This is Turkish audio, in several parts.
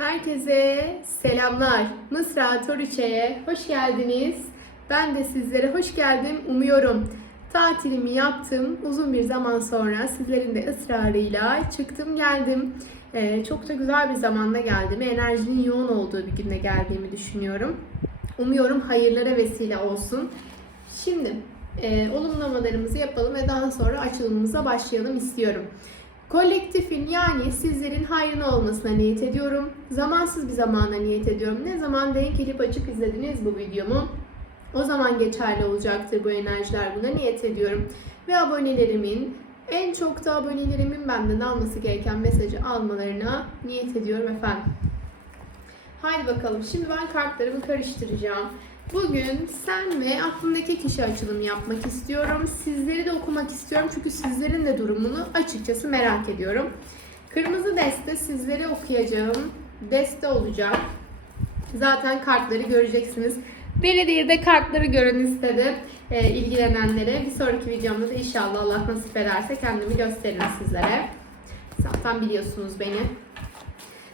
Herkese selamlar. Mısra Toriçe'ye hoş geldiniz. Ben de sizlere hoş geldim umuyorum. Tatilimi yaptım. Uzun bir zaman sonra sizlerin de ısrarıyla çıktım geldim. Ee, çok da güzel bir zamanda geldim. Enerjinin yoğun olduğu bir günde geldiğimi düşünüyorum. Umuyorum hayırlara vesile olsun. Şimdi e, olumlamalarımızı yapalım ve daha sonra açılımımıza başlayalım istiyorum. Kolektifin yani sizlerin hayrına olmasına niyet ediyorum. Zamansız bir zamana niyet ediyorum. Ne zaman denk gelip açıp izlediniz bu videomu? O zaman geçerli olacaktır bu enerjiler. Buna niyet ediyorum. Ve abonelerimin en çok da abonelerimin benden alması gereken mesajı almalarına niyet ediyorum efendim. Haydi bakalım. Şimdi ben kartlarımı karıştıracağım. Bugün sen ve aklındaki kişi açılımı yapmak istiyorum. Sizleri de okumak istiyorum çünkü sizlerin de durumunu açıkçası merak ediyorum. Kırmızı deste sizlere okuyacağım deste olacak. Zaten kartları göreceksiniz. Belediyede kartları görün istedi e, ilgilenenlere. Bir sonraki videomda da inşallah Allah nasip ederse kendimi gösteririm sizlere. Zaten biliyorsunuz beni.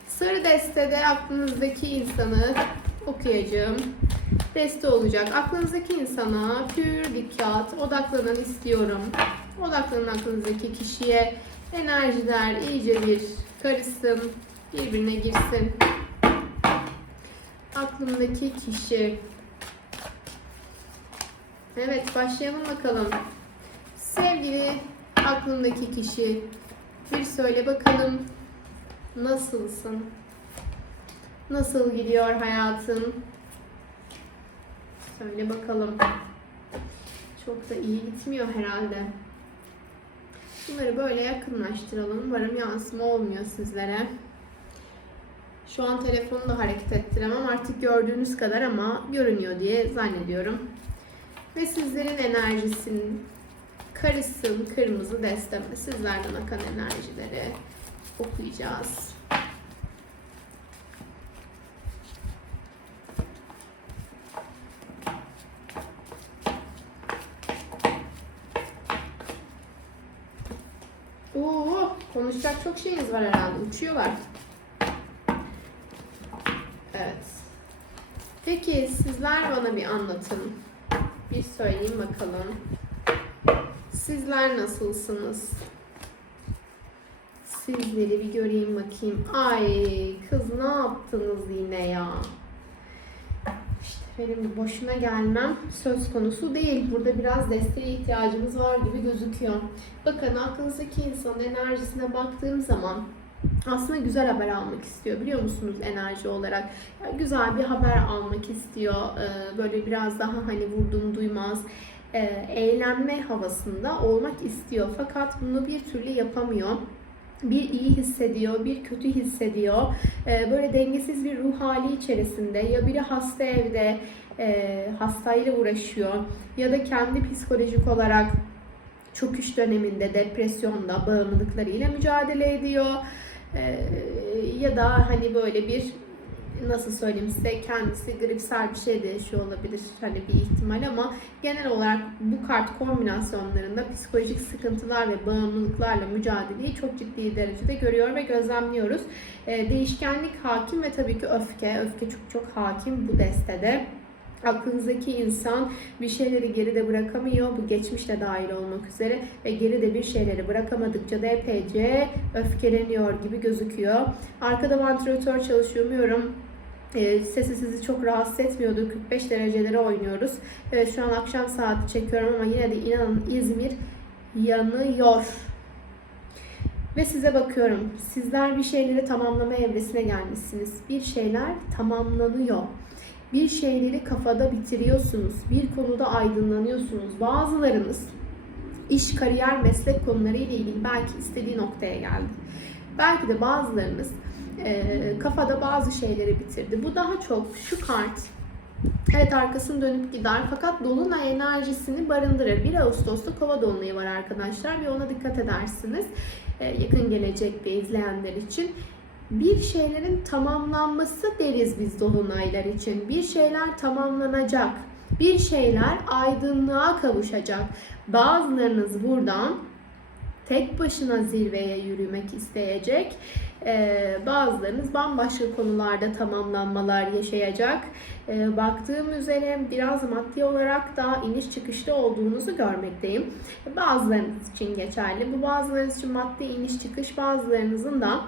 Sarı destede aklınızdaki insanı okuyacağım. Deste olacak. Aklınızdaki insana pür dikkat, odaklanan istiyorum. Odaklanın aklınızdaki kişiye. Enerjiler iyice bir karışsın, birbirine girsin. Aklımdaki kişi. Evet başlayalım bakalım. Sevgili aklımdaki kişi. Bir söyle bakalım. Nasılsın? Nasıl gidiyor hayatın? Söyle bakalım. Çok da iyi gitmiyor herhalde. Bunları böyle yakınlaştıralım. Umarım yansıma olmuyor sizlere. Şu an telefonu da hareket ettiremem. Artık gördüğünüz kadar ama görünüyor diye zannediyorum. Ve sizlerin enerjisinin karışsın kırmızı desteme. Sizlerden akan enerjileri okuyacağız. Çok şeyiniz var herhalde. Uçuyorlar. Evet. Peki sizler bana bir anlatın. Bir söyleyeyim bakalım. Sizler nasılsınız? Sizleri bir göreyim bakayım. Ay kız ne yaptınız yine ya? Benim boşuna gelmem söz konusu değil. Burada biraz desteğe ihtiyacımız var gibi gözüküyor. Bakın aklınızdaki insanın enerjisine baktığım zaman aslında güzel haber almak istiyor biliyor musunuz enerji olarak. Yani güzel bir haber almak istiyor. Ee, Böyle biraz daha hani vurdum duymaz e, eğlenme havasında olmak istiyor. Fakat bunu bir türlü yapamıyor bir iyi hissediyor, bir kötü hissediyor. Ee, böyle dengesiz bir ruh hali içerisinde ya biri hasta evde e, hastayla uğraşıyor ya da kendi psikolojik olarak çöküş döneminde depresyonda bağımlılıklarıyla mücadele ediyor. Ee, ya da hani böyle bir nasıl söyleyeyim size kendisi gripsel bir şey de yaşıyor olabilir hani bir ihtimal ama genel olarak bu kart kombinasyonlarında psikolojik sıkıntılar ve bağımlılıklarla mücadeleyi çok ciddi derecede görüyor ve gözlemliyoruz. Ee, değişkenlik hakim ve tabii ki öfke. Öfke çok çok hakim bu destede. Aklınızdaki insan bir şeyleri geride bırakamıyor. Bu geçmişle dahil olmak üzere ve geride bir şeyleri bırakamadıkça da epeyce öfkeleniyor gibi gözüküyor. Arkada vantilatör çalışıyor umuyorum. E, sesi sizi çok rahatsız etmiyordu. 45 derecelere oynuyoruz. Evet şu an akşam saati çekiyorum ama yine de inanın İzmir yanıyor. Ve size bakıyorum. Sizler bir şeyleri tamamlama evresine gelmişsiniz. Bir şeyler tamamlanıyor. Bir şeyleri kafada bitiriyorsunuz. Bir konuda aydınlanıyorsunuz. Bazılarınız iş, kariyer, meslek konuları ile ilgili belki istediği noktaya geldi. Belki de bazılarınız e, kafada bazı şeyleri bitirdi. Bu daha çok şu kart Evet arkasını dönüp gider fakat dolunay enerjisini barındırır. 1 Ağustos'ta kova dolunayı var arkadaşlar ve ona dikkat edersiniz. Ee, yakın gelecekte izleyenler için. Bir şeylerin tamamlanması deriz biz dolunaylar için. Bir şeyler tamamlanacak. Bir şeyler aydınlığa kavuşacak. Bazılarınız buradan tek başına zirveye yürümek isteyecek. Ee, bazılarınız bambaşka konularda tamamlanmalar yaşayacak. Ee, baktığım üzere biraz maddi olarak da iniş çıkışta olduğunuzu görmekteyim. Bazılarınız için geçerli. Bu bazılarınız için maddi iniş çıkış, bazılarınızın da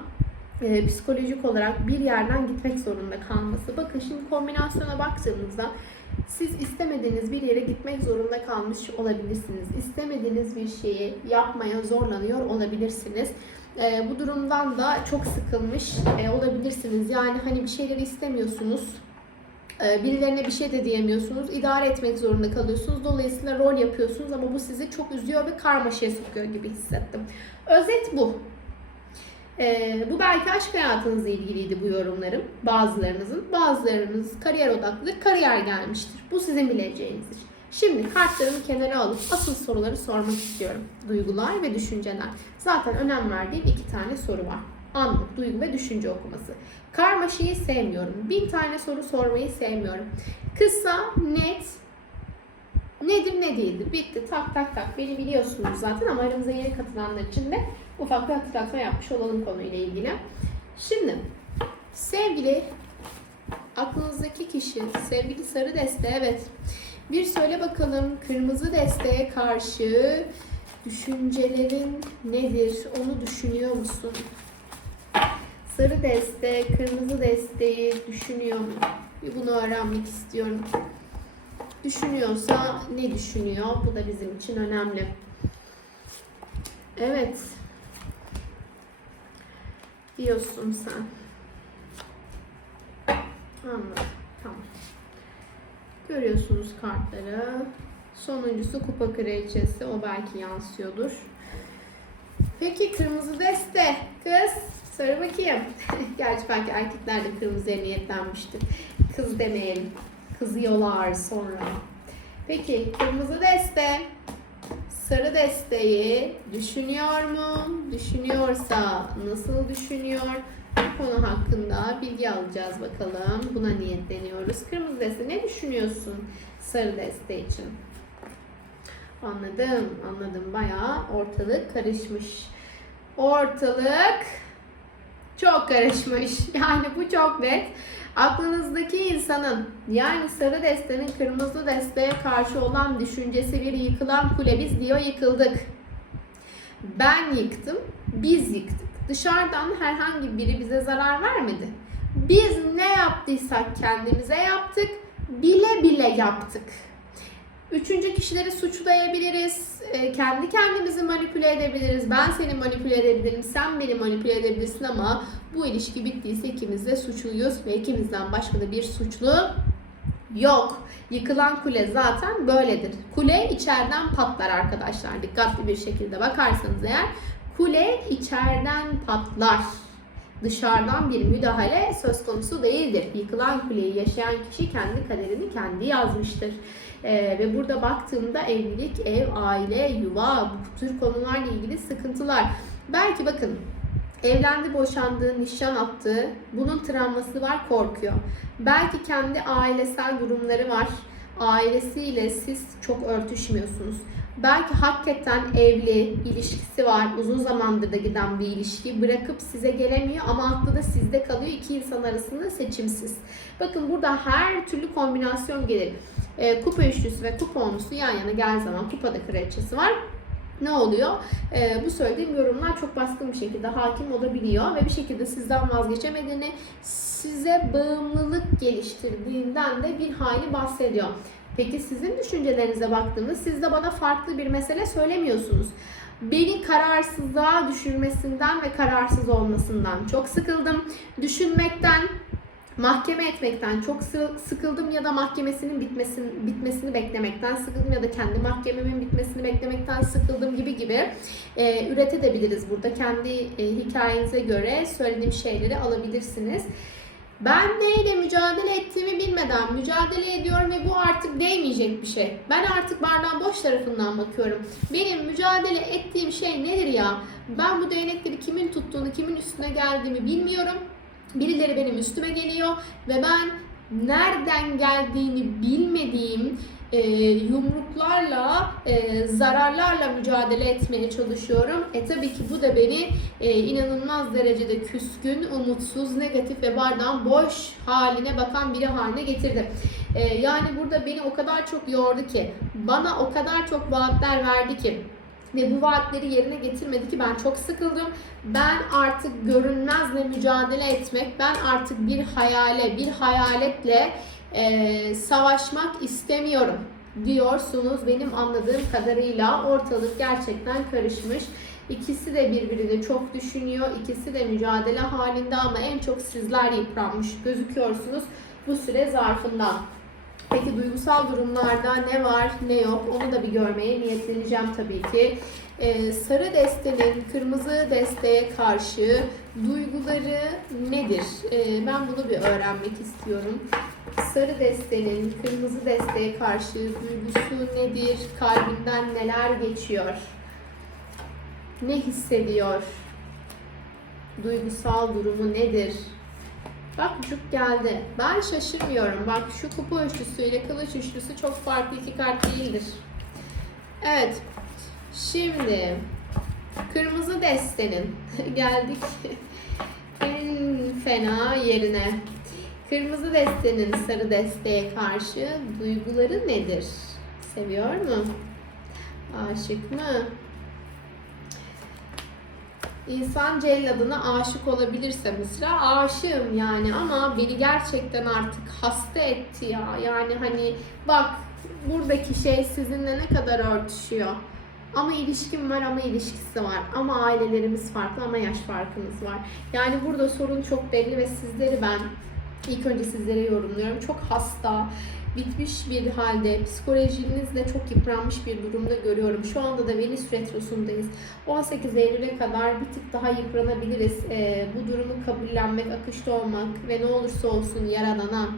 e, psikolojik olarak bir yerden gitmek zorunda kalması. Bakın şimdi kombinasyona baktığımızda siz istemediğiniz bir yere gitmek zorunda kalmış olabilirsiniz. İstemediğiniz bir şeyi yapmaya zorlanıyor olabilirsiniz. E, bu durumdan da çok sıkılmış e, olabilirsiniz. Yani hani bir şeyleri istemiyorsunuz. E, birilerine bir şey de diyemiyorsunuz. İdare etmek zorunda kalıyorsunuz. Dolayısıyla rol yapıyorsunuz ama bu sizi çok üzüyor ve karmaşaya sokuyor gibi hissettim. Özet bu. Ee, bu belki aşk hayatınızla ilgiliydi bu yorumlarım. Bazılarınızın. Bazılarınız kariyer odaklıdır. Kariyer gelmiştir. Bu sizin bileceğiniz iş. Şimdi kartlarımı kenara alıp asıl soruları sormak istiyorum. Duygular ve düşünceler. Zaten önem verdiğim iki tane soru var. Anlık, duygu ve düşünce okuması. Karmaşayı sevmiyorum. Bin tane soru sormayı sevmiyorum. Kısa, net, nedir ne değildir. Bitti tak tak tak. Beni biliyorsunuz zaten ama aramıza yeni katılanlar için de ufak bir hatırlatma yapmış olalım konuyla ilgili. Şimdi sevgili aklınızdaki kişi, sevgili sarı deste evet. Bir söyle bakalım kırmızı desteğe karşı düşüncelerin nedir? Onu düşünüyor musun? Sarı deste, kırmızı desteği düşünüyor mu? Bir bunu öğrenmek istiyorum. Düşünüyorsa ne düşünüyor? Bu da bizim için önemli. Evet. Diyorsun sen. Anladım. Tamam. Görüyorsunuz kartları. Sonuncusu kupa kraliçesi. O belki yansıyordur. Peki kırmızı deste. Kız sarı bakayım. Gerçi belki erkekler de kırmızıya niyetlenmiştir. Kız demeyelim. Kızıyorlar sonra. Peki kırmızı deste sarı desteği düşünüyor mu? Düşünüyorsa nasıl düşünüyor? Konu hakkında bilgi alacağız bakalım. Buna niyetleniyoruz. Kırmızı deste ne düşünüyorsun sarı deste için? Anladım, anladım. Bayağı ortalık karışmış. Ortalık çok karışmış. Yani bu çok net. Aklınızdaki insanın yani sarı destenin kırmızı desteğe karşı olan düşüncesi bir yıkılan kule. Biz diyor yıkıldık. Ben yıktım, biz yıktık. Dışarıdan herhangi biri bize zarar vermedi. Biz ne yaptıysak kendimize yaptık, bile bile yaptık. Üçüncü kişileri suçlayabiliriz. e, Kendi kendimizi manipüle edebiliriz. Ben seni manipüle edebilirim. Sen beni manipüle edebilirsin ama bu ilişki bittiyse ikimiz de suçluyuz ve ikimizden başka da bir suçlu yok. Yıkılan kule zaten böyledir. Kule içeriden patlar arkadaşlar. Dikkatli bir şekilde bakarsanız eğer kule içeriden patlar. Dışarıdan bir müdahale söz konusu değildir. Yıkılan kuleyi yaşayan kişi kendi kaderini kendi yazmıştır. Ee, ve burada baktığımda evlilik, ev, aile, yuva bu tür konularla ilgili sıkıntılar. Belki bakın evlendi, boşandı, nişan attı. Bunun travması var, korkuyor. Belki kendi ailesel durumları var. Ailesiyle siz çok örtüşmüyorsunüz. Belki hakikaten evli, ilişkisi var, uzun zamandır da giden bir ilişki. Bırakıp size gelemiyor ama aklı sizde kalıyor. İki insan arasında seçimsiz. Bakın burada her türlü kombinasyon gelir. E, kupa üçlüsü ve kupa onlusu yan yana geldiği zaman kupada kraliçesi var. Ne oluyor? E, bu söylediğim yorumlar çok baskın bir şekilde hakim olabiliyor ve bir şekilde sizden vazgeçemediğini, size bağımlılık geliştirdiğinden de bir hali bahsediyor. Peki sizin düşüncelerinize baktığımda siz de bana farklı bir mesele söylemiyorsunuz. Beni kararsızlığa düşürmesinden ve kararsız olmasından çok sıkıldım. Düşünmekten, mahkeme etmekten çok sı- sıkıldım ya da mahkemesinin bitmesini, bitmesini beklemekten sıkıldım ya da kendi mahkememin bitmesini beklemekten sıkıldım gibi gibi e, üretebiliriz burada. Kendi e, hikayenize göre söylediğim şeyleri alabilirsiniz. Ben neyle mücadele ettiğimi bilmeden mücadele ediyorum ve bu artık değmeyecek bir şey. Ben artık bardağın boş tarafından bakıyorum. Benim mücadele ettiğim şey nedir ya? Ben bu değnekleri kimin tuttuğunu, kimin üstüne geldiğimi bilmiyorum. Birileri benim üstüme geliyor ve ben nereden geldiğini bilmediğim e, yumruklarla, e, zararlarla mücadele etmeye çalışıyorum. E tabii ki bu da beni e, inanılmaz derecede küskün, umutsuz, negatif ve bardağın boş haline bakan biri haline getirdi. E, yani burada beni o kadar çok yordu ki, bana o kadar çok vaatler verdi ki ve bu vaatleri yerine getirmedi ki ben çok sıkıldım. Ben artık görünmezle mücadele etmek, ben artık bir hayale, bir hayaletle e, savaşmak istemiyorum diyorsunuz. Benim anladığım kadarıyla ortalık gerçekten karışmış. İkisi de birbirini çok düşünüyor. İkisi de mücadele halinde ama en çok sizler yıpranmış gözüküyorsunuz bu süre zarfında. Peki duygusal durumlarda ne var ne yok onu da bir görmeye niyetleneceğim tabii ki. Ee, sarı destenin kırmızı desteğe karşı duyguları nedir? Ee, ben bunu bir öğrenmek istiyorum. Sarı destenin kırmızı desteğe karşı duygusu nedir? Kalbinden neler geçiyor? Ne hissediyor? Duygusal durumu nedir? Bak cuk geldi. Ben şaşırmıyorum. Bak şu kupa üçlüsüyle kılıç üçlüsü çok farklı iki kart değildir. Evet. Şimdi kırmızı destenin geldik en fena yerine. Kırmızı destenin sarı desteğe karşı duyguları nedir? Seviyor mu? Aşık mı? İnsan celladına aşık olabilirse mesela aşığım yani ama beni gerçekten artık hasta etti ya. Yani hani bak buradaki şey sizinle ne kadar örtüşüyor. Ama ilişkim var ama ilişkisi var. Ama ailelerimiz farklı ama yaş farkımız var. Yani burada sorun çok belli ve sizleri ben ilk önce sizlere yorumluyorum. Çok hasta, bitmiş bir halde, psikolojinizle çok yıpranmış bir durumda görüyorum. Şu anda da Venüs Retrosu'ndayız. 18 Eylül'e kadar bir tık daha yıpranabiliriz. Ee, bu durumu kabullenmek, akışta olmak ve ne olursa olsun Yaradan'a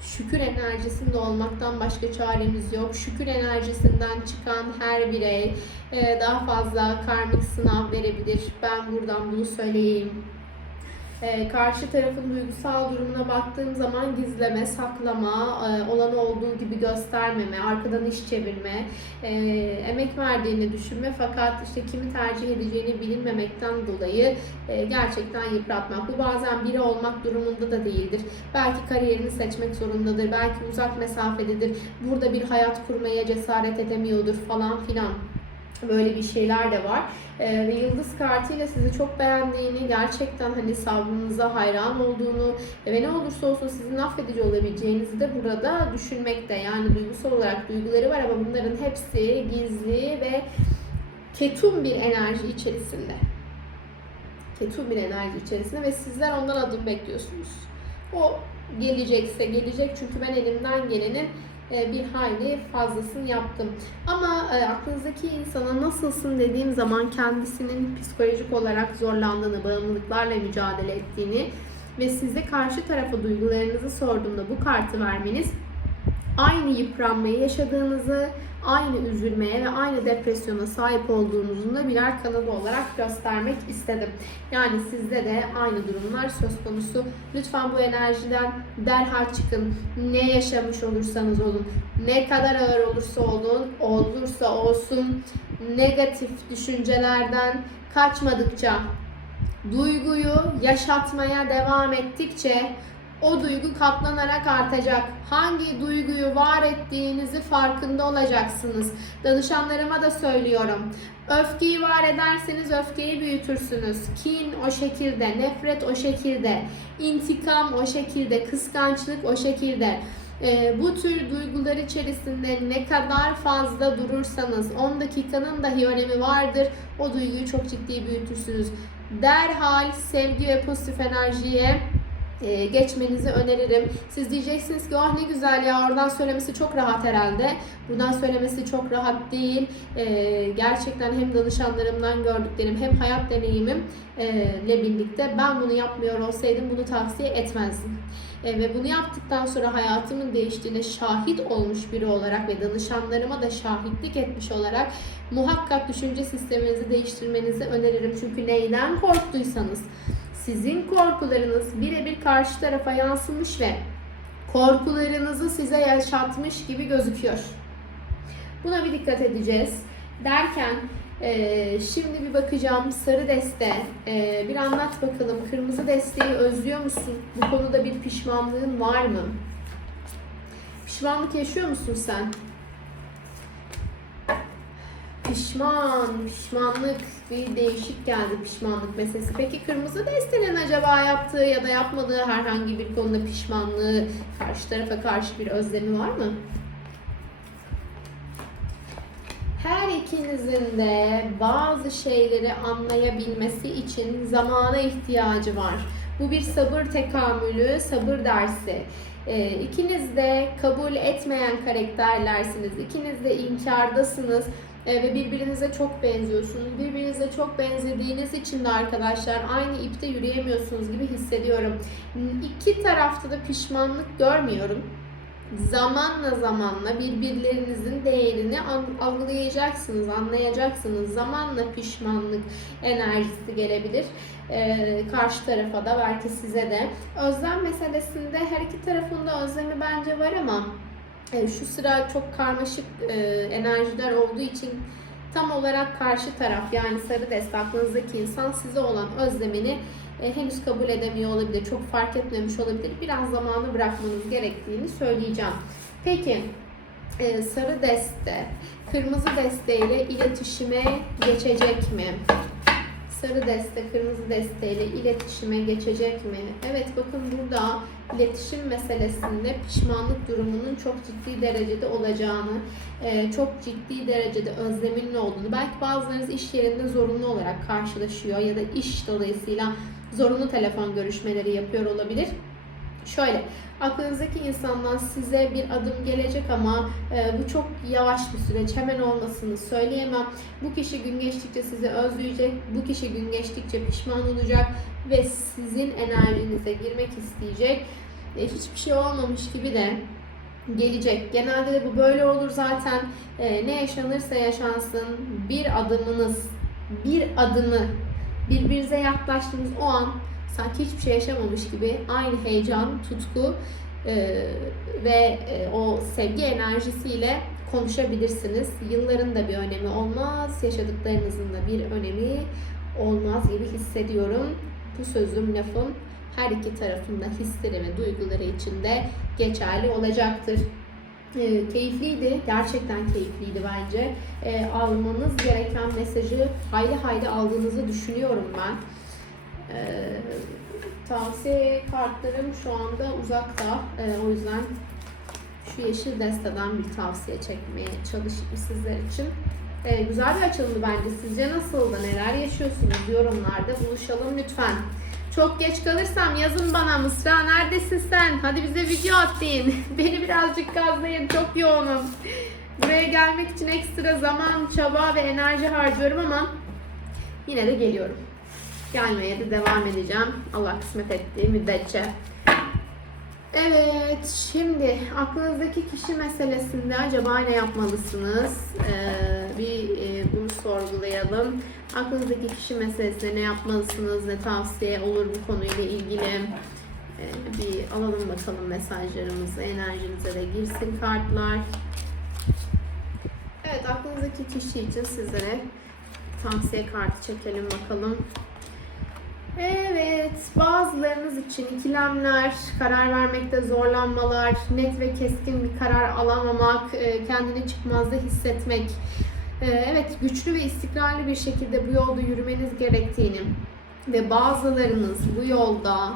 şükür enerjisinde olmaktan başka çaremiz yok. Şükür enerjisinden çıkan her birey e, daha fazla karmik sınav verebilir. Ben buradan bunu söyleyeyim. Ee, karşı tarafın duygusal durumuna baktığım zaman gizleme, saklama, e, olanı olduğu gibi göstermeme, arkadan iş çevirme, e, emek verdiğini düşünme fakat işte kimi tercih edeceğini bilinmemekten dolayı e, gerçekten yıpratmak. Bu bazen biri olmak durumunda da değildir. Belki kariyerini seçmek zorundadır, belki uzak mesafededir, burada bir hayat kurmaya cesaret edemiyordur falan filan. Böyle bir şeyler de var. Ee, ve yıldız kartıyla sizi çok beğendiğini, gerçekten hani sabrınıza hayran olduğunu ve ne olursa olsun sizin affedici olabileceğinizi de burada düşünmekte. Yani duygusal olarak duyguları var ama bunların hepsi gizli ve ketum bir enerji içerisinde. Ketum bir enerji içerisinde ve sizler ondan adım bekliyorsunuz. O gelecekse gelecek çünkü ben elimden gelenin bir hayli fazlasını yaptım. Ama e, aklınızdaki insana nasılsın dediğim zaman kendisinin psikolojik olarak zorlandığını, bağımlılıklarla mücadele ettiğini ve size karşı tarafa duygularınızı sorduğumda bu kartı vermeniz aynı yıpranmayı yaşadığınızı, aynı üzülmeye ve aynı depresyona sahip olduğunuzun da birer kanalı olarak göstermek istedim. Yani sizde de aynı durumlar söz konusu. Lütfen bu enerjiden derhal çıkın. Ne yaşamış olursanız olun, ne kadar ağır olursa olun, olursa olsun negatif düşüncelerden kaçmadıkça, duyguyu yaşatmaya devam ettikçe o duygu katlanarak artacak. Hangi duyguyu var ettiğinizi farkında olacaksınız. Danışanlarıma da söylüyorum. Öfkeyi var ederseniz öfkeyi büyütürsünüz. Kin o şekilde, nefret o şekilde, intikam o şekilde, kıskançlık o şekilde. Ee, bu tür duygular içerisinde ne kadar fazla durursanız 10 dakikanın dahi önemi vardır. O duyguyu çok ciddi büyütürsünüz. Derhal sevgi ve pozitif enerjiye e, geçmenizi öneririm. Siz diyeceksiniz ki oh ne güzel ya oradan söylemesi çok rahat herhalde. Buradan söylemesi çok rahat değil. E, gerçekten hem danışanlarımdan gördüklerim hem hayat deneyimim e, birlikte ben bunu yapmıyor olsaydım bunu tavsiye etmezdim. E, ve bunu yaptıktan sonra hayatımın değiştiğine şahit olmuş biri olarak ve danışanlarıma da şahitlik etmiş olarak muhakkak düşünce sisteminizi değiştirmenizi öneririm. Çünkü neyden korktuysanız sizin korkularınız birebir karşı tarafa yansımış ve korkularınızı size yaşatmış gibi gözüküyor. Buna bir dikkat edeceğiz. Derken e, şimdi bir bakacağım sarı deste. E, bir anlat bakalım kırmızı desteği özlüyor musun? Bu konuda bir pişmanlığın var mı? Pişmanlık yaşıyor musun sen? Pişman, pişmanlık bir değişik geldi pişmanlık meselesi. Peki kırmızı destenin acaba yaptığı ya da yapmadığı herhangi bir konuda pişmanlığı, karşı tarafa karşı bir özlemi var mı? Her ikinizin de bazı şeyleri anlayabilmesi için zamana ihtiyacı var. Bu bir sabır tekamülü, sabır dersi. Ee, ikiniz de kabul etmeyen karakterlersiniz. İkiniz de inkardasınız Ee, ve birbirinize çok benziyorsunuz. Birbirinize çok benzediğiniz için de arkadaşlar aynı ipte yürüyemiyorsunuz gibi hissediyorum. İki tarafta da pişmanlık görmüyorum zamanla zamanla birbirlerinizin değerini algılayacaksınız, anlayacaksınız. Zamanla pişmanlık enerjisi gelebilir ee, karşı tarafa da belki size de. Özlem meselesinde her iki tarafında özlemi bence var ama şu sıra çok karmaşık e, enerjiler olduğu için tam olarak karşı taraf yani sarı deste aklınızdaki insan size olan özlemini e, henüz kabul edemiyor olabilir, çok fark etmemiş olabilir. Biraz zamanı bırakmanız gerektiğini söyleyeceğim. Peki e, sarı deste, kırmızı deste ile iletişime geçecek mi? Sarı deste, kırmızı deste ile iletişime geçecek mi? Evet bakın burada iletişim meselesinde pişmanlık durumunun çok ciddi derecede olacağını, e, çok ciddi derecede özleminin olduğunu, belki bazılarınız iş yerinde zorunlu olarak karşılaşıyor ya da iş dolayısıyla zorunlu telefon görüşmeleri yapıyor olabilir. Şöyle, aklınızdaki insandan size bir adım gelecek ama e, bu çok yavaş bir süreç. Hemen olmasını söyleyemem. Bu kişi gün geçtikçe sizi özleyecek. Bu kişi gün geçtikçe pişman olacak ve sizin enerjinize girmek isteyecek. E, hiçbir şey olmamış gibi de gelecek. Genelde de bu böyle olur zaten. E, ne yaşanırsa yaşansın bir adımınız, bir adımı birbirinize yaklaştığınız o an sanki hiçbir şey yaşamamış gibi aynı heyecan, tutku e, ve e, o sevgi enerjisiyle konuşabilirsiniz. Yılların da bir önemi olmaz, yaşadıklarınızın da bir önemi olmaz gibi hissediyorum. Bu sözüm, lafım her iki tarafında hisleri ve duyguları içinde geçerli olacaktır. E, keyifliydi. Gerçekten keyifliydi bence. E, almanız gereken mesajı hayli hayli aldığınızı düşünüyorum ben. E, tavsiye kartlarım şu anda uzakta. E, o yüzden şu yeşil desteden bir tavsiye çekmeye çalıştım sizler için. E, güzel bir açılımdı bence. Sizce nasıldı? Neler yaşıyorsunuz? Yorumlarda buluşalım lütfen. Çok geç kalırsam yazın bana Mısra neredesin sen? Hadi bize video at deyin. Beni birazcık gazlayın çok yoğunum. Buraya gelmek için ekstra zaman, çaba ve enerji harcıyorum ama yine de geliyorum. Gelmeye de devam edeceğim. Allah kısmet ettiği müddetçe. Evet, şimdi aklınızdaki kişi meselesinde acaba ne yapmalısınız? Ee, bir e, bunu sorgulayalım. Aklınızdaki kişi meselesinde ne yapmalısınız, ne tavsiye olur bu konuyla ilgili? Ee, bir alalım bakalım mesajlarımızı, enerjinize de girsin kartlar. Evet, aklınızdaki kişi için sizlere tavsiye kartı çekelim bakalım. Evet, bazılarınız için ikilemler, karar vermekte zorlanmalar, net ve keskin bir karar alamamak, e, kendini çıkmazda hissetmek. E, Evet, güçlü ve istikrarlı bir şekilde bu yolda yürümeniz gerektiğini ve bazılarınız bu yolda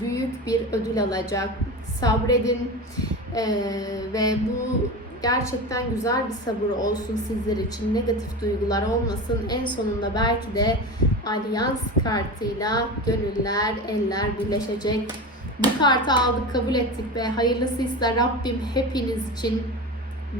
büyük bir ödül alacak. Sabredin e, ve bu gerçekten güzel bir sabır olsun sizler için. Negatif duygular olmasın. En sonunda belki de alyans kartıyla gönüller, eller birleşecek. Bu kartı aldık, kabul ettik ve hayırlısıysa Rabbim hepiniz için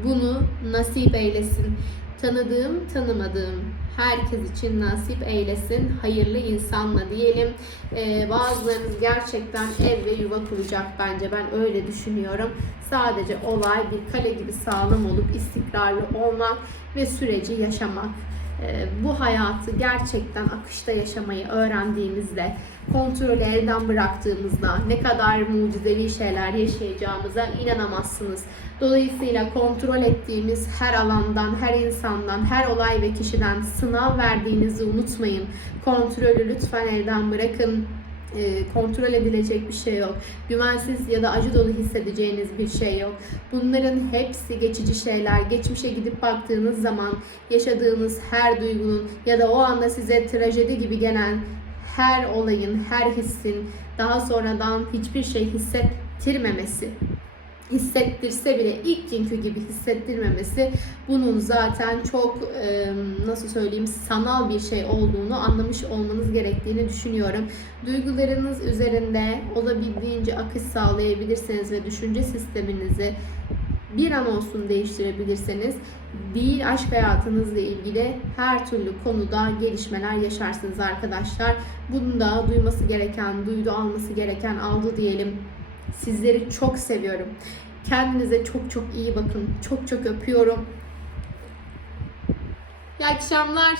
bunu nasip eylesin. Tanıdığım, tanımadığım herkes için nasip eylesin. Hayırlı insanla diyelim. Ee, bazılarınız gerçekten ev ve yuva kuracak bence. Ben öyle düşünüyorum. Sadece olay bir kale gibi sağlam olup istikrarlı olmak ve süreci yaşamak. E, bu hayatı gerçekten akışta yaşamayı öğrendiğimizde, kontrolü elden bıraktığımızda ne kadar mucizevi şeyler yaşayacağımıza inanamazsınız. Dolayısıyla kontrol ettiğimiz her alandan, her insandan, her olay ve kişiden sınav verdiğinizi unutmayın. Kontrolü lütfen elden bırakın. E, kontrol edilecek bir şey yok. Güvensiz ya da acı dolu hissedeceğiniz bir şey yok. Bunların hepsi geçici şeyler. Geçmişe gidip baktığınız zaman yaşadığınız her duygunun ya da o anda size trajedi gibi gelen her olayın, her hissin daha sonradan hiçbir şey hissettirmemesi hissettirse bile ilk günkü gibi hissettirmemesi bunun zaten çok e, nasıl söyleyeyim sanal bir şey olduğunu anlamış olmanız gerektiğini düşünüyorum. Duygularınız üzerinde olabildiğince akış sağlayabilirseniz ve düşünce sisteminizi bir an olsun değiştirebilirseniz değil aşk hayatınızla ilgili her türlü konuda gelişmeler yaşarsınız arkadaşlar. Bunu da duyması gereken, duydu alması gereken aldı diyelim. Sizleri çok seviyorum. Kendinize çok çok iyi bakın. Çok çok öpüyorum. İyi akşamlar.